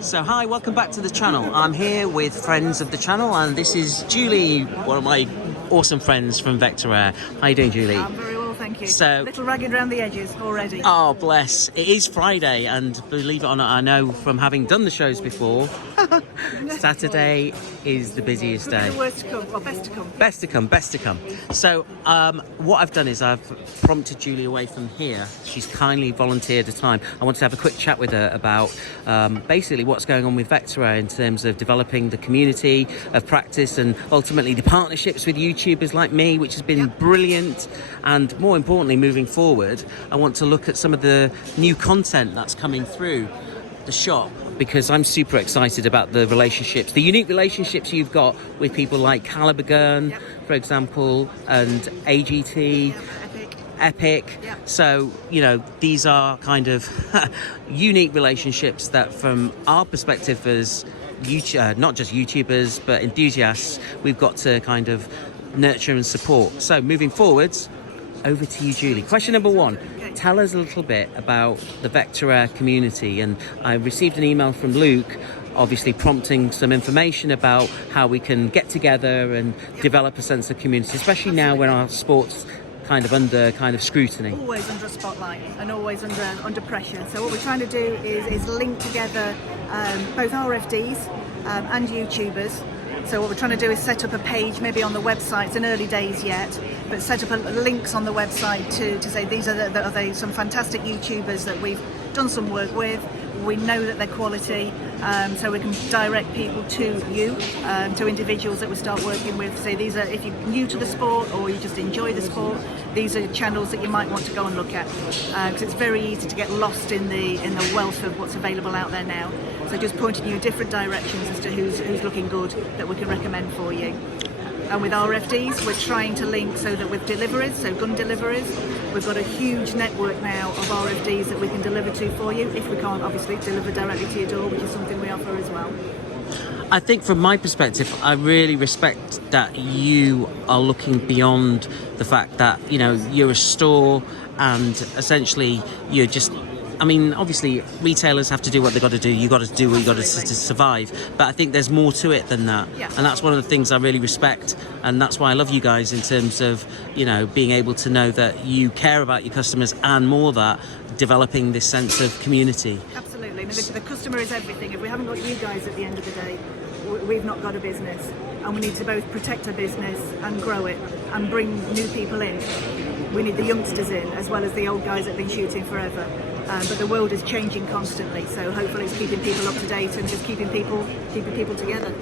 So hi, welcome back to the channel. I'm here with friends of the channel, and this is Julie, one of my awesome friends from Vector Air. How you doing, Julie? I'm very well, thank you. So, a little ragged around the edges already. Oh, bless. It is Friday, and believe it or not, I know from having done the shows before, Saturday is the busiest day. The worst to come, or best to come. Best to come, best to come. So what I've done is I've prompted Julie away from here. She's kindly volunteered a time. I wanted to have a quick chat with her about basically what's going on with Vector Air in terms of developing the community of practice and ultimately the partnerships with YouTubers like me, which has been brilliant. And more importantly, moving forward, I want to look at some of the new content that's coming through the shop, because I'm super excited about the relationships, the unique relationships you've got with people like Karl, for example, and AGT, Epic. So, you know, these are kind of unique relationships that from our perspective as not just YouTubers, but enthusiasts, we've got to kind of nurture and support. So moving forwards, over to you, Julie. Question number one. Tell us a little bit about the Vector Air community. And I received an email from Luke, obviously prompting some information about how we can get together and develop a sense of community, especially now when our sport's kind of under scrutiny. Always under a spotlight and always under pressure. So what we're trying to do is link together both RFDs and YouTubers. So what we're trying to do is set up a page, maybe on the website. It's in early days yet, but set up links on the website to say these are some fantastic YouTubers that we've done some work with. We know that they're quality, so we can direct people to you, to individuals that we start working with. Say these are, if you're new to the sport or you just enjoy the sport, these are channels that you might want to go and look at, because it's very easy to get lost in the wealth of what's available out there now. So just pointing you in different directions as to who's looking good that we can recommend for you. And with RFDs, we're trying to link so that with deliveries, so gun deliveries, we've got a huge network now of RFDs that we can deliver to for you, if we can't obviously deliver directly to your door, which is something we offer as well. I think from my perspective, I really respect that you are looking beyond the fact that, you know, you're a store and essentially you're just, I mean, obviously retailers have to do what they've got to do. You've got to do what you've got to survive. But I think there's more to it than that. Yeah. And that's one of the things I really respect. And that's why I love you guys in terms of, you know, being able to know that you care about your customers and more that developing this sense of community. Absolutely. The customer is everything. If we haven't got you guys at the end of the day, we've not got a business. And we need to both protect our business and grow it and bring new people in. We need the youngsters in as well as the old guys that have been shooting forever. But the world is changing constantly, so hopefully it's keeping people up to date and just keeping people together.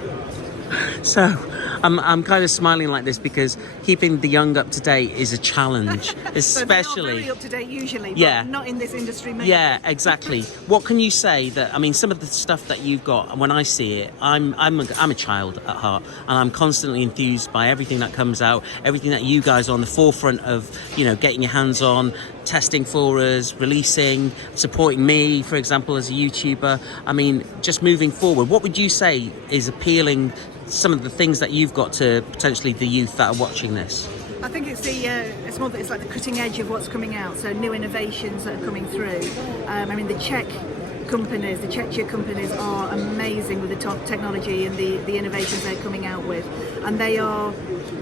So I'm kind of smiling like this because keeping the young up to date is a challenge, especially. So they are very up to date usually, but not in this industry. Maybe. Yeah, exactly. What can you say that, I mean, some of the stuff that you've got, when I see it, I'm a child at heart, and I'm constantly enthused by everything that comes out, everything that you guys are on the forefront of, you know, getting your hands on, testing for us, releasing, supporting me, for example, as a YouTuber. I mean, just moving forward, what would you say is appealing, some of the things that you've got to potentially the youth that are watching this? I think it's it's like the cutting edge of what's coming out, so new innovations that are coming through. I mean, the Czechia companies are amazing with the top technology and the innovations they're coming out with, and they are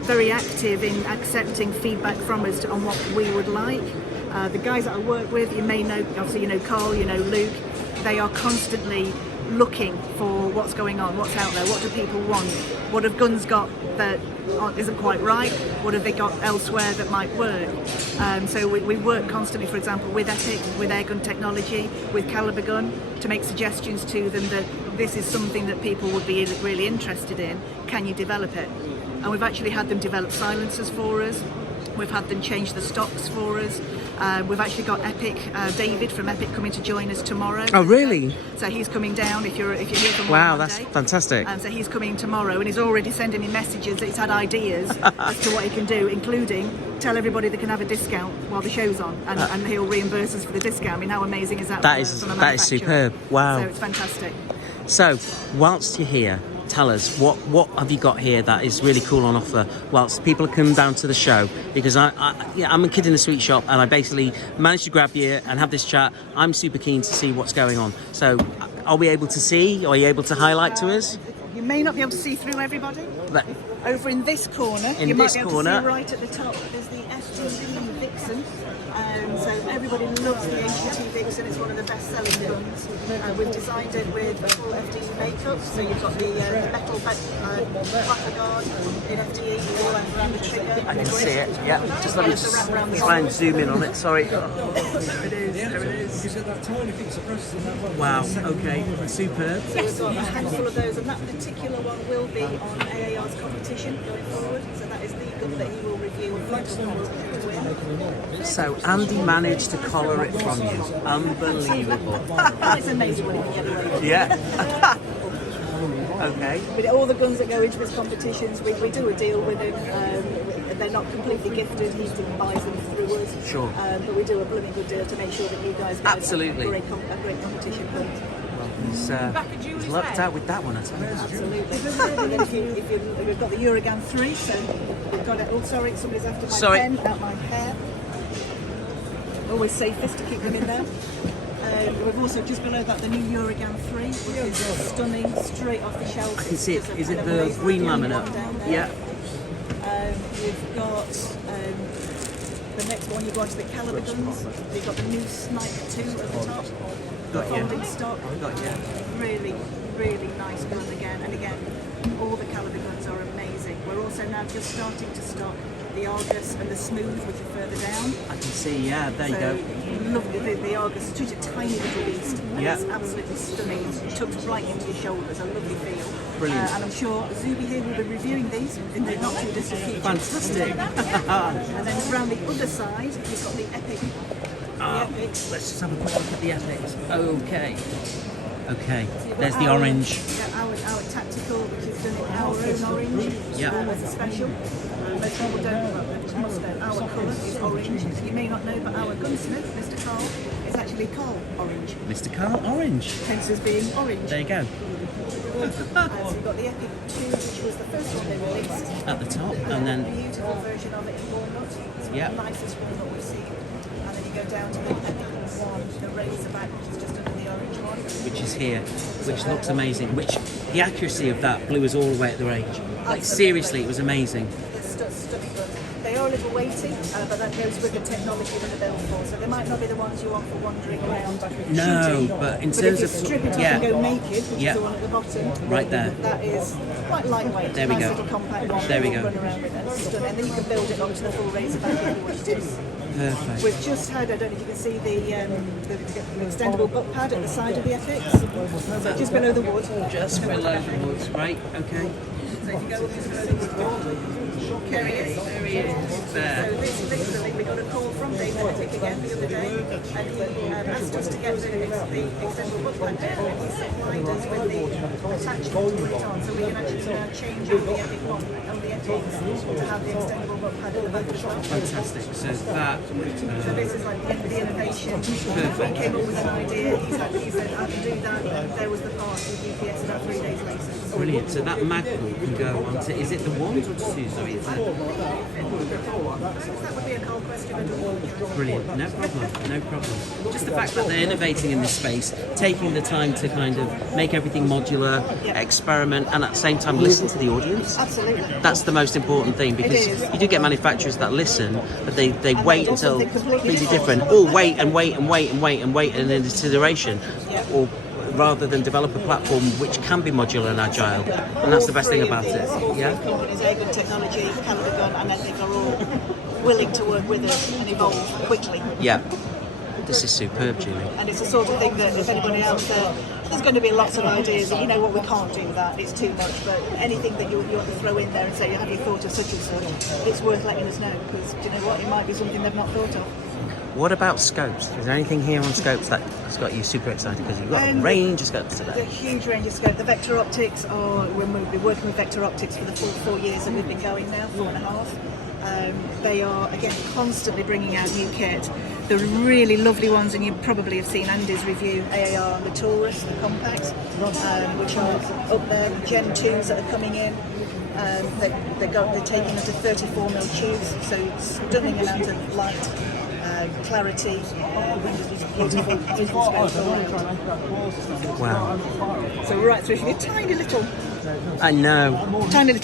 very active in accepting feedback from us on what we would like. The guys that I work with, you may know, obviously you know Karl, you know Luke, they are constantly looking for what's going on, what's out there, what do people want, what have guns got that isn't quite right, what have they got elsewhere that might work. So we work constantly, for example, with Epic, with airgun technology, with caliber gun, to make suggestions to them that this is something that people would be really interested in, can you develop it? And we've actually had them develop silencers for us. We've had them change the stocks for us. We've actually got Epic, David from Epic coming to join us tomorrow. Oh, really? So he's coming down if you're here for Wow, that's fantastic. So he's coming tomorrow, and he's already sending me messages that he's had ideas as to what he can do, including tell everybody they can have a discount while the show's on, and he'll reimburse us for the discount. I mean, how amazing is that? That is superb. Wow. So it's fantastic. So, whilst you're here, tell us what have you got here that is really cool on offer whilst people come down to the show, because I'm a kid in a sweet shop and I basically managed to grab you and have this chat. I'm super keen to see what's going on, so are we able to see? Are you able to highlight to us? You may not be able to see through everybody. Over in this corner, In you this might be able corner. to see right at the top, there's the FTV Vixen. So everybody loves the HPT Vixen, it's one of the best-selling guns. We've designed it with full FTE makeup, so you've got the metal buckle guard in FTE all around the trigger. I can see it, yeah. Just let me try and zoom in on it, sorry. There it is, there it is. Wow, okay, superb. So we've got a handful of those, and that particular one will be on AAR's competition going forward. So that is the gun that he will review and win. So Andy managed to collar it from you. Unbelievable. It's amazing what he can get away with. Yeah. Okay. With all the guns that go into his competitions, we do a deal with him. They're not completely gifted, he buys them through us. Sure. But we do a blooming good deal to make sure that you guys get Absolutely. a great competition hunt. He's lucked out with that one, I tell you. Absolutely. And then we've got the Uragan 3, so we've got it. Oh, sorry, somebody's after my pen, out my hair. Always safest to keep them in there. We've also just below that the new Uragan 3, which is stunning, straight off the shelf. I can see it. Is it the green laminate? Yeah. We've got the next one. You go on to the caliber guns. You've got the new Snipe 2 at the top. Got Folding you. stock. Got you. Really, really nice gun again. And again, all the caliber guns are amazing. We're also now just starting to stock the Argus and the Smooth, which are further down. I can see, yeah, there you go. Lovely, the Argus is such a tiny little beast. Yeah. It's absolutely stunning. It's tucked right into your shoulders, a lovely feel. Brilliant. And I'm sure Zuby here will be reviewing these in the not too distant future. Fantastic. And then around the other side, you've got the Epic. Let's just have a quick look at the epics. Okay. Okay. So you've got There's the our- orange. Yeah, our tactical, which is done in our own orange. Yeah. Always a special. Most people must know our colour is orange. You may not know, but our gunsmith, Mr. Karl, is actually Karl Orange. Mr. Karl Orange. Hence as being orange. There you go. So you've got the Epic 2, which was the first one they released. At the top, and then Beautiful version of it in walnut. It's Yeah. the nicest walnut we've seen. And then you go down to the Epic 1, the Razorback, which is just under the orange one. which is here, which looks amazing. Which the accuracy of that blew us all away at the range. Like seriously, it was amazing. It's stunning gun. They are a little weighty, but that goes with the technology that they're built for. So they might not be the ones you want for wandering around No, shooting. but in But terms if you of strip it off yeah, and go naked, which Yeah. is the one at the bottom, right there. that is quite lightweight. There we nice go. little compact one. There we Run go. around with and stunning. And then you can build it onto the full Razorback if you wish to. Perfect. We've just had, I don't know if you can see the extendable butt pad at the side of the Epics. So just below the wood. Just below the woods, right? Okay. So if you go up just below the wood, there he is. There he is. So There. this literally, we got a call from David Epic again the other day, and he asked us to get the extendable book pad down, and he supplied us with the attachment to put it on, so we can actually now change on the Epic one, on the Epics, to have the extendable book pad at the back as well. Fantastic. So that. So this is like the innovation. Perfect. He came up with an idea, he said, I can do that, and there was the part, he UPS about 3 days later. Brilliant. So that magpul can go onto. Is it the ones or the twos? Sorry, is it? That would be a cold question, I don't know. Brilliant. No problem. No problem. Just the fact that they're innovating in this space, taking the time to kind of make everything modular, experiment, and at the same time listen to the audience. Absolutely. That's the most important thing, because is. you do get manufacturers that listen, but they wait do until something completely completely different, or wait and wait and wait and wait and wait in this iteration, or rather than develop a platform which can be modular and agile, and that's the best thing about it. Yeah. Companies, Aegon Technology, Caliber Gun, and Epic are all willing to work with us and evolve quickly. Yeah. This is superb, Julie. And it's the sort of thing that if anybody else there's going to be lots of ideas, and you know what, we can't do that, it's too much, but anything that you want to throw in there and say, have you thought of such and such, it's worth letting us know, because do you know what, it might be something they've not thought of. What about scopes? Is there anything here on scopes that has got you super excited? Because you've got a range of scopes The today. huge range of scope. The Vector Optics we've been working with Vector Optics for the full 4 years that we've been going now, 4.5. They are, again, constantly bringing out new kit. The really lovely ones, and you probably have seen Andy's review, AAR and the Taurus, the compacts, which are up there, Gen 2s that are coming in. They're taking us to 34mm tubes, so stunning amount of light. clarity, beautiful, beautiful space all around. Wow. So right through your tiny little I know.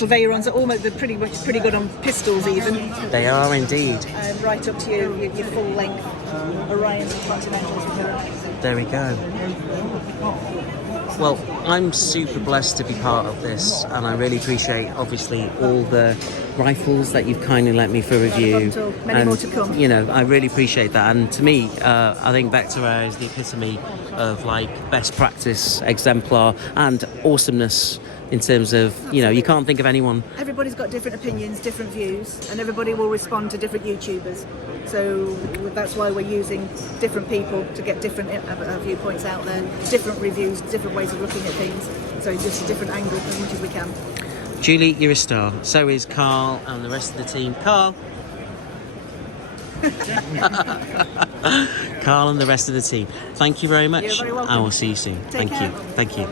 Vayrons are almost, they're pretty good on pistols even. They are indeed. And right up to your full length Orions and Continentals. There we go. Well, I'm super blessed to be part of this, and I really appreciate, obviously, all the rifles that you've kindly let me for review. Many more to come. You know, I really appreciate that. And to me, I think Vector Air is the epitome of like best practice, exemplar, and awesomeness. In terms of, you know, you can't think of anyone. Everybody's got different opinions, different views, and everybody will respond to different YouTubers. So that's why we're using different people to get different viewpoints out there, different reviews, different ways of looking at things. So just a different angle as much as we can. Julie, you're a star. So is Karl and the rest of the team. Karl. Karl and the rest of the team. Thank you very much. You're very welcome. I will see you soon. Take care. Thank you.